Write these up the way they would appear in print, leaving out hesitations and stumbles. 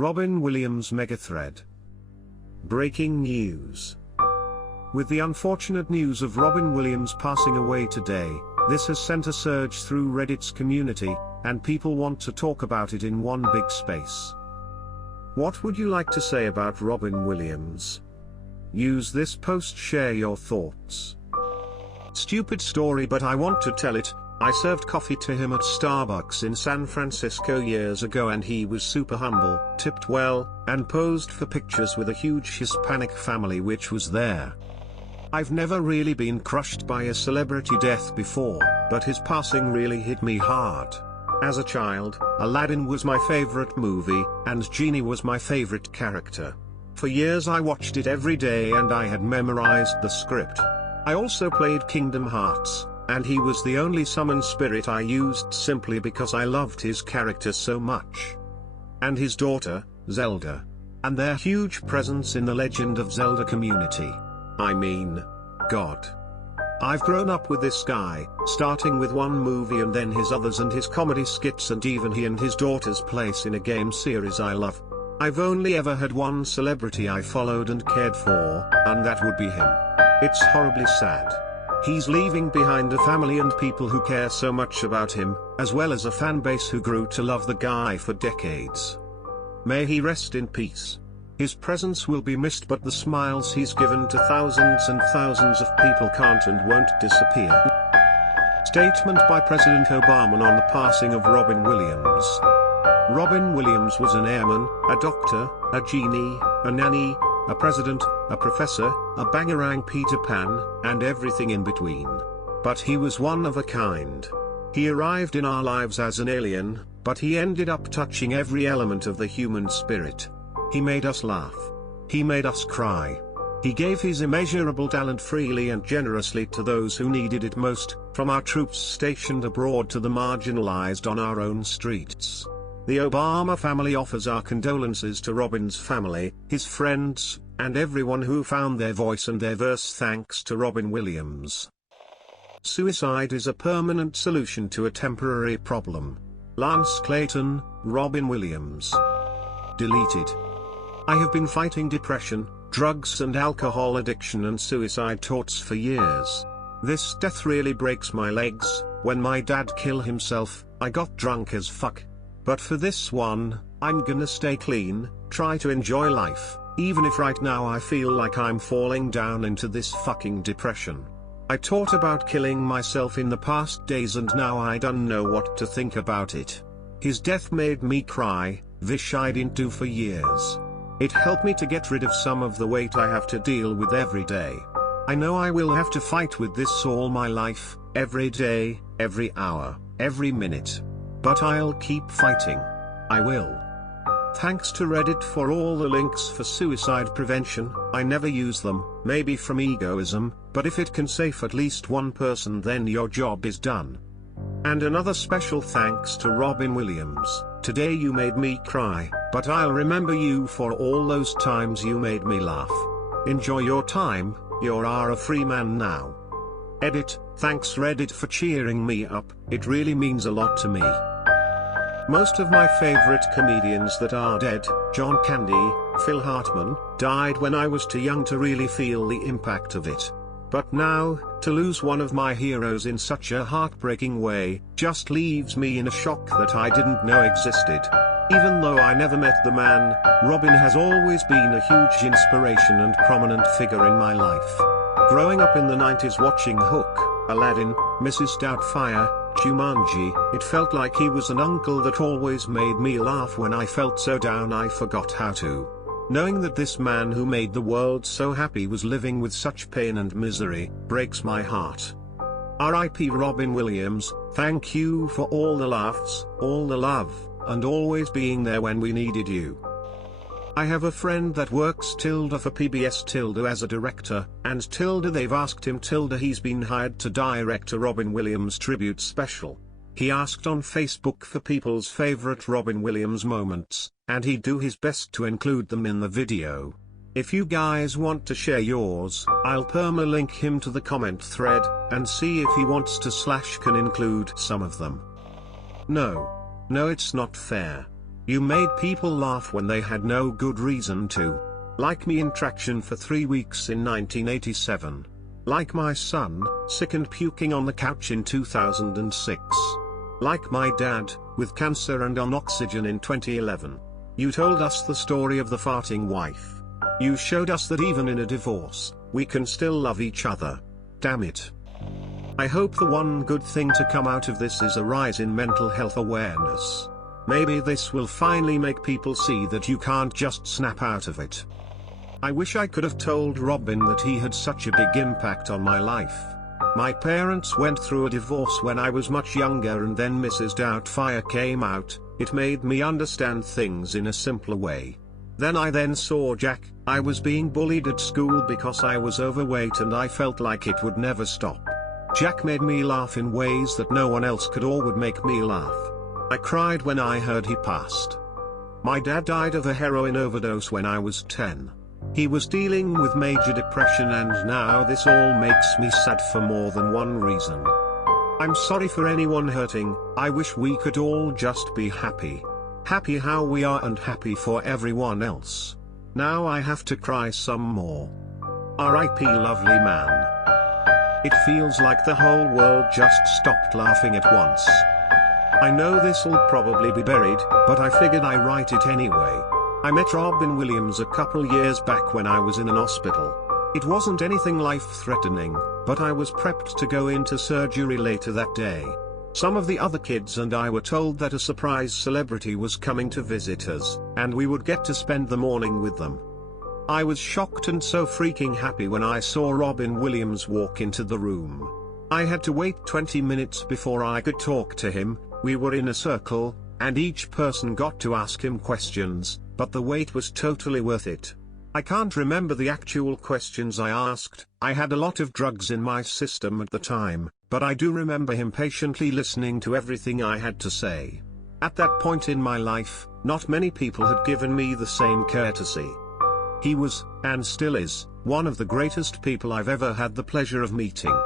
Robin Williams Megathread. Breaking news. With the unfortunate news of Robin Williams passing away today, this has sent a surge through Reddit's community, and people want to talk about it in one big space. What would you like to say about Robin Williams? Use this post, share your thoughts. Stupid story, but I want to tell it. I served coffee to him at Starbucks in San Francisco years ago, and he was super humble, tipped well, and posed for pictures with a huge Hispanic family which was there. I've never really been crushed by a celebrity death before, but his passing really hit me hard. As a child, Aladdin was my favorite movie, and Genie was my favorite character. For years I watched it every day and I had memorized the script. I also played Kingdom Hearts, and he was the only summon spirit I used simply because I loved his character so much. And his daughter, Zelda. And their huge presence in the Legend of Zelda community. I mean, God. I've grown up with this guy, starting with one movie and then his others and his comedy skits and even he and his daughter's place in a game series I love. I've only ever had one celebrity I followed and cared for, and that would be him. It's horribly sad. He's leaving behind a family and people who care so much about him, as well as a fan base who grew to love the guy for decades. May he rest in peace. His presence will be missed, but the smiles he's given to thousands and thousands of people can't and won't disappear. Statement by President Obama on the passing of Robin Williams. Robin Williams was an airman, a doctor, a genie, a nanny, a president, a professor, a bangarang Peter Pan, and everything in between. But he was one of a kind. He arrived in our lives as an alien, but he ended up touching every element of the human spirit. He made us laugh. He made us cry. He gave his immeasurable talent freely and generously to those who needed it most, from our troops stationed abroad to the marginalized on our own streets. The Obama family offers our condolences to Robin's family, his friends, and everyone who found their voice and their verse thanks to Robin Williams. Suicide is a permanent solution to a temporary problem. Lance Clayton, Robin Williams. Deleted. I have been fighting depression, drugs and alcohol addiction and suicide thoughts for years. This death really breaks my legs. When my dad killed himself, I got drunk as fuck. But for this one, I'm gonna stay clean, try to enjoy life, even if right now I feel like I'm falling down into this fucking depression. I thought about killing myself in the past days and now I don't know what to think about it. His death made me cry, which I didn't do for years. It helped me to get rid of some of the weight I have to deal with every day. I know I will have to fight with this all my life, every day, every hour, every minute. But I'll keep fighting. I will. Thanks to Reddit for all the links for suicide prevention. I never use them, maybe from egoism, but if it can save at least one person then your job is done. And another special thanks to Robin Williams. Today you made me cry, but I'll remember you for all those times you made me laugh. Enjoy your time, you are a free man now. Edit. Thanks Reddit for cheering me up, it really means a lot to me. Most of my favorite comedians that are dead, John Candy, Phil Hartman, died when I was too young to really feel the impact of it. But now, to lose one of my heroes in such a heartbreaking way, just leaves me in a shock that I didn't know existed. Even though I never met the man, Robin has always been a huge inspiration and prominent figure in my life. Growing up in the 90s watching Hook, Aladdin, Mrs. Doubtfire, Jumanji, it felt like he was an uncle that always made me laugh when I felt so down I forgot how to. Knowing that this man who made the world so happy was living with such pain and misery, breaks my heart. R.I.P. Robin Williams, thank you for all the laughs, all the love, and always being there when we needed you. I have a friend that works for PBS as a director, and they've asked him he's been hired to direct a Robin Williams tribute special. He asked on Facebook for people's favorite Robin Williams moments, and he'd do his best to include them in the video. If you guys want to share yours, I'll permalink him to the comment thread, and see if he wants to / can include some of them. No, it's not fair. You made people laugh when they had no good reason to. Like me in traction for 3 weeks in 1987. Like my son, sick and puking on the couch in 2006. Like my dad, with cancer and on oxygen in 2011. You told us the story of the farting wife. You showed us that even in a divorce, we can still love each other. Damn it. I hope the one good thing to come out of this is a rise in mental health awareness. Maybe this will finally make people see that you can't just snap out of it. I wish I could have told Robin that he had such a big impact on my life. My parents went through a divorce when I was much younger, and then Mrs. Doubtfire came out. It made me understand things in a simpler way. Then I saw Jack. I was being bullied at school because I was overweight and I felt like it would never stop. Jack made me laugh in ways that no one else could or would make me laugh. I cried when I heard he passed. My dad died of a heroin overdose when I was 10. He was dealing with major depression, and now this all makes me sad for more than one reason. I'm sorry for anyone hurting. I wish we could all just be happy. Happy how we are and happy for everyone else. Now I have to cry some more. R.I.P. lovely man. It feels like the whole world just stopped laughing at once. I know this'll probably be buried, but I figured I'd write it anyway. I met Robin Williams a couple years back when I was in an hospital. It wasn't anything life-threatening, but I was prepped to go into surgery later that day. Some of the other kids and I were told that a surprise celebrity was coming to visit us, and we would get to spend the morning with them. I was shocked and so freaking happy when I saw Robin Williams walk into the room. I had to wait 20 minutes before I could talk to him. We were in a circle, and each person got to ask him questions, but the wait was totally worth it. I can't remember the actual questions I asked. I had a lot of drugs in my system at the time, but I do remember him patiently listening to everything I had to say. At that point in my life, not many people had given me the same courtesy. He was, and still is, one of the greatest people I've ever had the pleasure of meeting.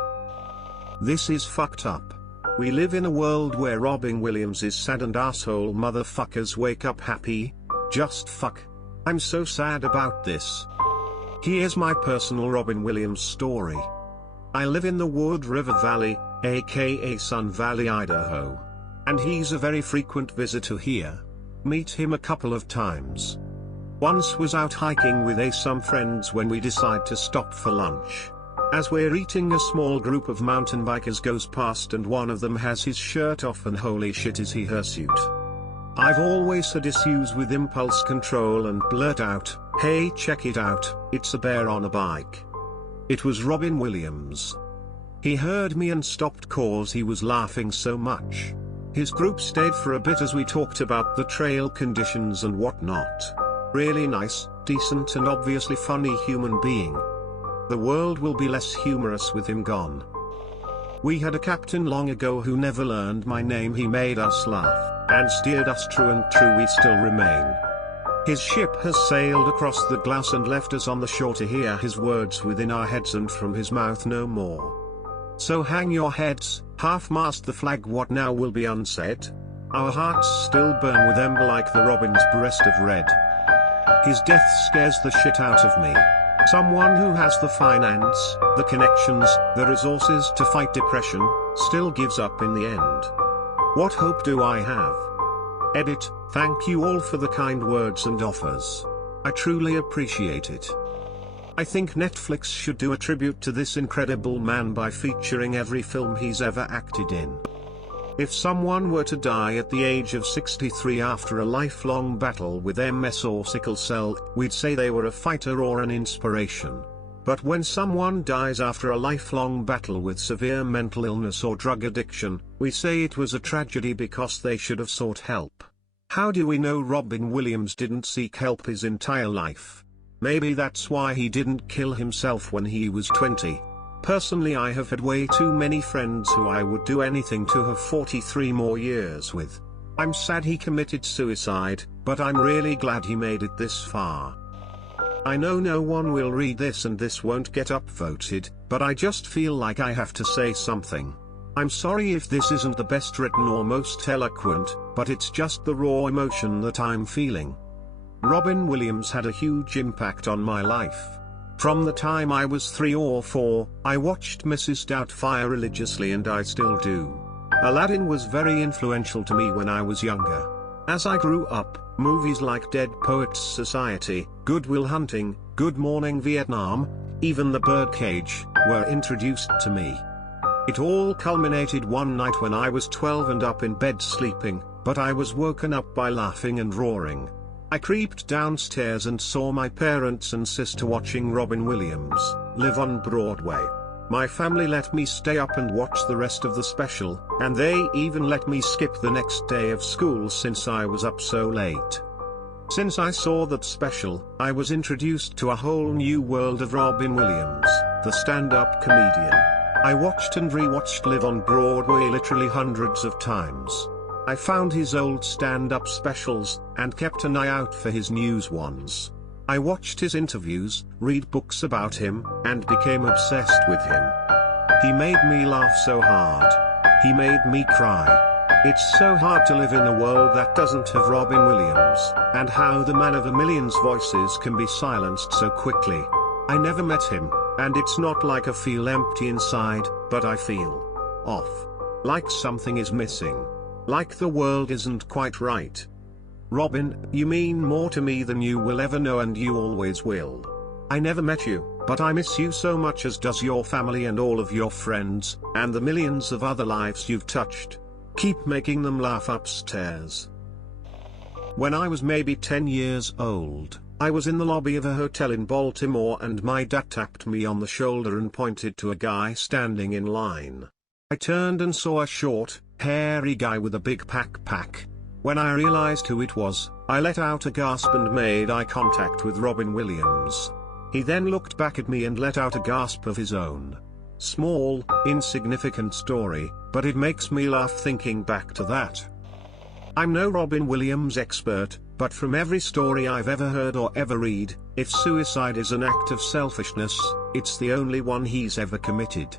This is fucked up. We live in a world where Robin Williams is sad and asshole motherfuckers wake up happy. Just fuck. I'm so sad about this. Here's my personal Robin Williams story. I live in the Wood River Valley, aka Sun Valley, Idaho. And he's a very frequent visitor here. Meet him a couple of times. Once was out hiking with some friends when we decide to stop for lunch. As we're eating, a small group of mountain bikers goes past and one of them has his shirt off, and holy shit is he hirsute. I've always had issues with impulse control and blurt out, "Hey, check it out, it's a bear on a bike." It was Robin Williams. He heard me and stopped cause he was laughing so much. His group stayed for a bit as we talked about the trail conditions and whatnot. Really nice, decent and obviously funny human being. The world will be less humorous with him gone. We had a captain long ago who never learned my name. He made us laugh, and steered us true and true we still remain. His ship has sailed across the glass and left us on the shore to hear his words within our heads and from his mouth no more. So hang your heads, half-mast the flag, what now will be unsaid? Our hearts still burn with ember like the robin's breast of red. His death scares the shit out of me. Someone who has the finance, the connections, the resources to fight depression, still gives up in the end. What hope do I have? Edit, thank you all for the kind words and offers. I truly appreciate it. I think Netflix should do a tribute to this incredible man by featuring every film he's ever acted in. If someone were to die at the age of 63 after a lifelong battle with MS or sickle cell, we'd say they were a fighter or an inspiration. But when someone dies after a lifelong battle with severe mental illness or drug addiction, we say it was a tragedy because they should have sought help. How do we know Robin Williams didn't seek help his entire life? Maybe that's why he didn't kill himself when he was 20. Personally, I have had way too many friends who I would do anything to have 43 more years with. I'm sad he committed suicide, but I'm really glad he made it this far. I know no one will read this and this won't get upvoted, but I just feel like I have to say something. I'm sorry if this isn't the best written or most eloquent, but it's just the raw emotion that I'm feeling. Robin Williams had a huge impact on my life. From the time I was 3 or 4, I watched Mrs. Doubtfire religiously, and I still do. Aladdin was very influential to me when I was younger. As I grew up, movies like Dead Poets Society, Good Will Hunting, Good Morning Vietnam, even The Birdcage, were introduced to me. It all culminated one night when I was 12 and up in bed sleeping, but I was woken up by laughing and roaring. I creeped downstairs and saw my parents and sister watching Robin Williams live on Broadway. My family let me stay up and watch the rest of the special, and they even let me skip the next day of school since I was up so late. Since I saw that special, I was introduced to a whole new world of Robin Williams, the stand-up comedian. I watched and rewatched Live on Broadway literally hundreds of times. I found his old stand-up specials, and kept an eye out for his news ones. I watched his interviews, read books about him, and became obsessed with him. He made me laugh so hard. He made me cry. It's so hard to live in a world that doesn't have Robin Williams, and how the man of a million's voices can be silenced so quickly. I never met him, and it's not like I feel empty inside, but I feel off. Like something is missing. Like the world isn't quite right. Robin, you mean more to me than you will ever know, and you always will. I never met you, but I miss you so much, as does your family and all of your friends, and the millions of other lives you've touched. Keep making them laugh upstairs. When I was maybe 10 years old, I was in the lobby of a hotel in Baltimore, and my dad tapped me on the shoulder and pointed to a guy standing in line. I turned and saw a short, hairy guy with a big backpack. When I realized who it was, I let out a gasp and made eye contact with Robin Williams. He then looked back at me and let out a gasp of his own. Small, insignificant story, but it makes me laugh thinking back to that. I'm no Robin Williams expert, but from every story I've ever heard or ever read, if suicide is an act of selfishness, it's the only one he's ever committed.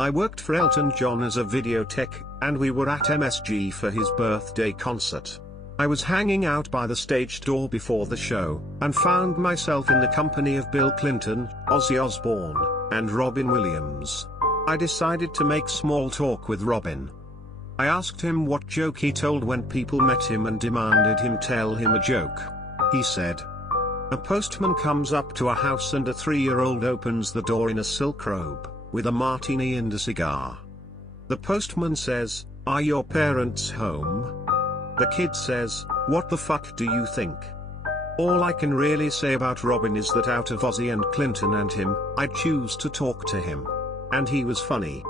I worked for Elton John as a video tech, and we were at MSG for his birthday concert. I was hanging out by the stage door before the show, and found myself in the company of Bill Clinton, Ozzy Osbourne, and Robin Williams. I decided to make small talk with Robin. I asked him what joke he told when people met him and demanded him tell him a joke. He said, "A postman comes up to a house and a 3-year-old opens the door in a silk robe, with a martini and a cigar. The postman says, 'Are your parents home?' The kid says, 'What the fuck do you think?' All I can really say about Robin is that out of Ozzy and Clinton and him, I'd choose to talk to him. And he was funny."